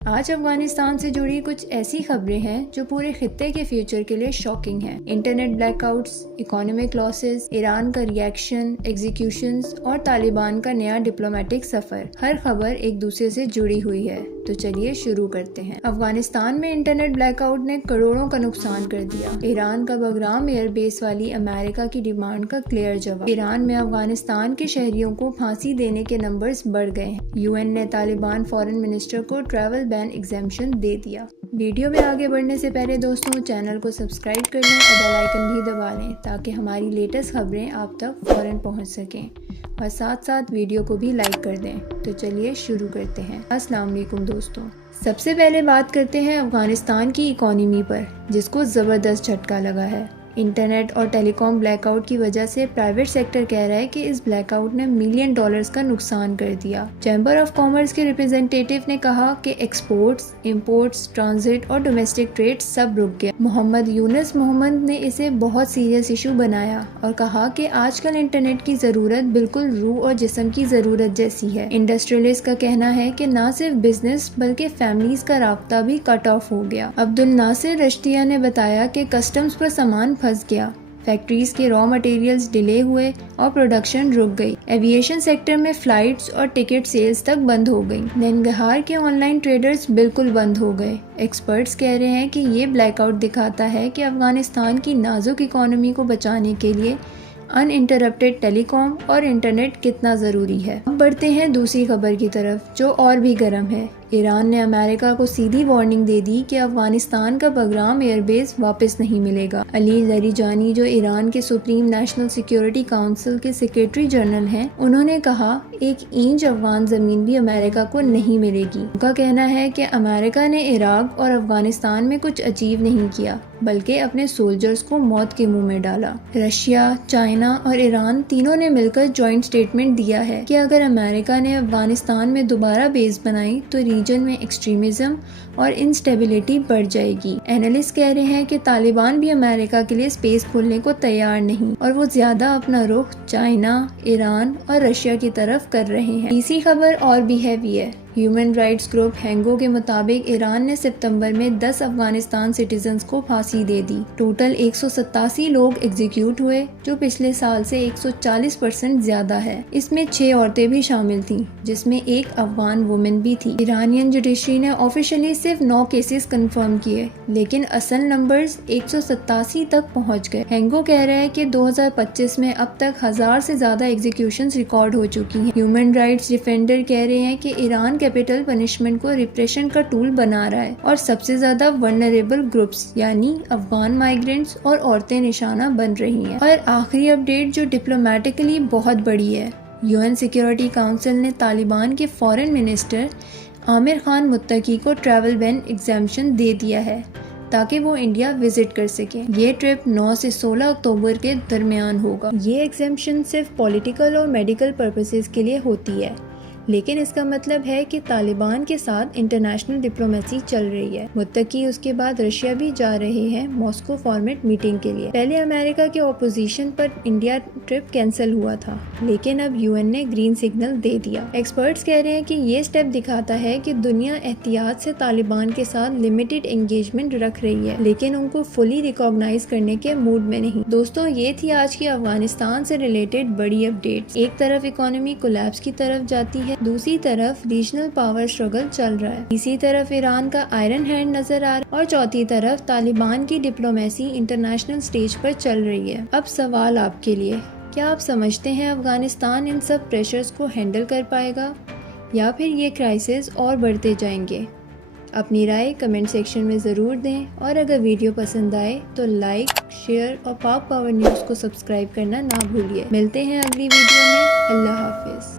آج افغانستان سے جڑی کچھ ایسی خبریں ہیں جو پورے خطے کے فیوچر کے لیے شاکنگ ہیں۔ Internet black outs, economic losses, Iran کا ریئیکشن، ایگزیکیوشنز اور طالبان کا نیا ڈپلومیٹک سفر، ہر خبر ایک دوسرے سے جڑی ہوئی ہے۔ تو چلیے شروع کرتے ہیں۔ افغانستان میں انٹرنیٹ بلیک آؤٹ نے کروڑوں کا نقصان کر دیا۔ ایران کا بگرام ایئر بیس والی امریکہ کی ڈیمانڈ کا کلیئر جواب۔ ایران میں افغانستان کے شہریوں کو پھانسی دینے کے نمبرز بڑھ گئے ہیں۔ UN نے طالبان فارن منسٹر کو ٹریول بین ایگزیمپشن دے دیا۔ ویڈیو میں آگے بڑھنے سے پہلے دوستوں چینل کو سبسکرائب کر لیں اور بیل آئیکن بھی دبا لیں تاکہ ہماری لیٹسٹ خبریں آپ تک فوراً پہنچ سکیں، اور ساتھ ساتھ ویڈیو کو بھی لائک کر دیں۔ تو چلیے شروع کرتے ہیں۔ السلام علیکم دوستوں، سب سے پہلے بات کرتے ہیں افغانستان کی اکانومی پر، جس کو زبردست جھٹکا لگا ہے۔ انٹرنیٹ اور ٹیلی کام بلیک آؤٹ کی وجہ سے پرائیویٹ سیکٹر کہہ رہا ہے کہ اس بلیک آؤٹ نے $1 ملین کا نقصان کر دیا۔ چیمبر آف کامرس کے ریپرزینٹیٹیو نے کہا کہ ایکسپورٹس، امپورٹس، ٹرانزٹ اور ڈومیسٹک ٹریڈ سب رک گیا۔ محمد یونس محمد نے اسے بہت سیریس ایشو بنایا اور کہا کہ آج کل انٹرنیٹ کی ضرورت بالکل روح اور جسم کی ضرورت جیسی ہے۔ انڈسٹریلسٹ کا کہنا ہے کہ نہ صرف بزنس بلکہ فیملیز کا رابطہ بھی کٹ آف ہو گیا۔ عبد الناصر رشتیہ نے بتایا کہ کسٹمز پر سامان پھنس گیا، فیکٹریز کے را مٹیریلز ڈیلے ہوئے اور پروڈکشن رک گئی۔ ایویشن سیکٹر میں فلائٹس اور ٹکٹ سیلز تک بند ہو گئی۔ ننگرہار کے آن لائن ٹریڈرز بالکل بند ہو گئے۔ ایکسپرٹس کہہ رہے ہیں کہ یہ بلیک آؤٹ دکھاتا ہے کہ افغانستان کی نازک اکانومی کو بچانے کے لیے ان انٹرپٹیڈ ٹیلی کام اور انٹرنیٹ کتنا ضروری ہے۔ اب بڑھتے ہیں دوسری خبر کی طرف جو اور بھی گرم ہے۔ ایران نے امریکہ کو سیدھی وارننگ دے دی کہ افغانستان کا بگرام ایئر بیس واپس نہیں ملے گا۔ علی لریجانی جو ایران کے سپریم نیشنل سیکیورٹی کونسل کے سیکریٹری جنرل ہیں، انہوں نے کہا ایک انچ افغان زمین بھی امریکہ کو نہیں ملے گی۔ ان کا کہنا ہے کہ امریکہ نے عراق اور افغانستان میں کچھ اچیو نہیں کیا بلکہ اپنے سولجرز کو موت کے منہ میں ڈالا۔ رشیا، چائنا اور ایران تینوں نے مل کر جوائنٹ سٹیٹمنٹ دیا ہے کہ اگر امریکہ نے افغانستان میں دوبارہ بیس بنائی تو ریجن میں ایکسٹریمزم اور انسٹیبلٹی بڑھ جائے گی۔ اینالسٹ کہہ رہے ہیں کہ طالبان بھی امریکہ کے لیے اسپیس کھولنے کو تیار نہیں اور وہ زیادہ اپنا رخ چائنا، ایران اور رشیا کی طرف کر رہے ہیں۔ تیسری خبر اور بھی ہیوی ہے۔ ہیومن رائٹس گروپ ہینگو کے مطابق ایران نے ستمبر میں 10 افغانستان سٹیزنز کو پھانسی دے دی۔ ٹوٹل 187 لوگ ایگزیکیوٹ ہوئے، جو پچھلے سال سے 140% زیادہ ہے۔ اس میں 6 عورتیں بھی شامل تھیں، جس میں ایک افغان وومن بھی تھی۔ ایرانین جوڈیشری نے آفیشلی صرف 9 کیسز کنفرم کیے، لیکن اصل نمبرز 187 تک پہنچ گئے۔ ہینگو کہہ رہے ہیں کہ 2025 میں اب تک 1000 سے زیادہ ایگزیکیوشنز ریکارڈ ہو چکی ہیں۔ ہیومن رائٹس ڈیفینڈر کہہ رہے ہیں کہ ایران کیپٹل پنشمنٹ کو ریپریشن کا ٹول بنا رہا ہے اور سب سے زیادہ ورنریبل گروپس یعنی افغان مائیگرینٹس اور عورتیں نشانہ بن رہی ہیں۔ اور آخری اپڈیٹ جو ڈپلومیٹکلی بہت بڑی ہے، UN سیکیورٹی کونسل نے طالبان کے فارن منسٹر عامر خان متقی کو ٹریول بین ایگزیمپشن دے دیا ہے تاکہ وہ انڈیا وزٹ کر سکیں۔ یہ ٹرپ 9 سے 16 اکتوبر کے درمیان ہوگا۔ یہ ایگزیمپشن صرف پولیٹیکل اور میڈیکل پرپسز کے لیے ہوتی ہے، لیکن اس کا مطلب ہے کہ طالبان کے ساتھ انٹرنیشنل ڈپلومیسی چل رہی ہے۔ متقی اس کے بعد رشیا بھی جا رہے ہیں ماسکو فارمیٹ میٹنگ کے لیے۔ پہلے امریکہ کے اپوزیشن پر انڈیا ٹرپ کینسل ہوا تھا، لیکن اب UN نے گرین سگنل دے دیا۔ ایکسپرٹس کہہ رہے ہیں کہ یہ سٹیپ دکھاتا ہے کہ دنیا احتیاط سے طالبان کے ساتھ لمیٹڈ انگیجمنٹ رکھ رہی ہے، لیکن ان کو فلی ریکاگنائز کرنے کے موڈ میں نہیں۔ دوستوں، یہ تھی آج کی افغانستان سے ریلیٹڈ بڑی اپڈیٹس۔ ایک طرف اکانومی کولیپس کی طرف جاتی ہے، دوسری طرف ریجنل پاور اسٹرگل چل رہا ہے، تیسری طرف ایران کا آئرن ہینڈ نظر آ رہا ہے، اور چوتھی طرف طالبان کی ڈپلومیسی انٹرنیشنل سٹیج پر چل رہی ہے۔ اب سوال آپ کے لیے، کیا آپ سمجھتے ہیں افغانستان ان سب پریشرز کو ہینڈل کر پائے گا یا پھر یہ کرائسس اور بڑھتے جائیں گے؟ اپنی رائے کمنٹ سیکشن میں ضرور دیں، اور اگر ویڈیو پسند آئے تو لائک، شیئر اور پاک پاور نیوز کو سبسکرائب کرنا نہ بھولیے۔ ملتے ہیں اگلی ویڈیو میں۔ اللہ حافظ۔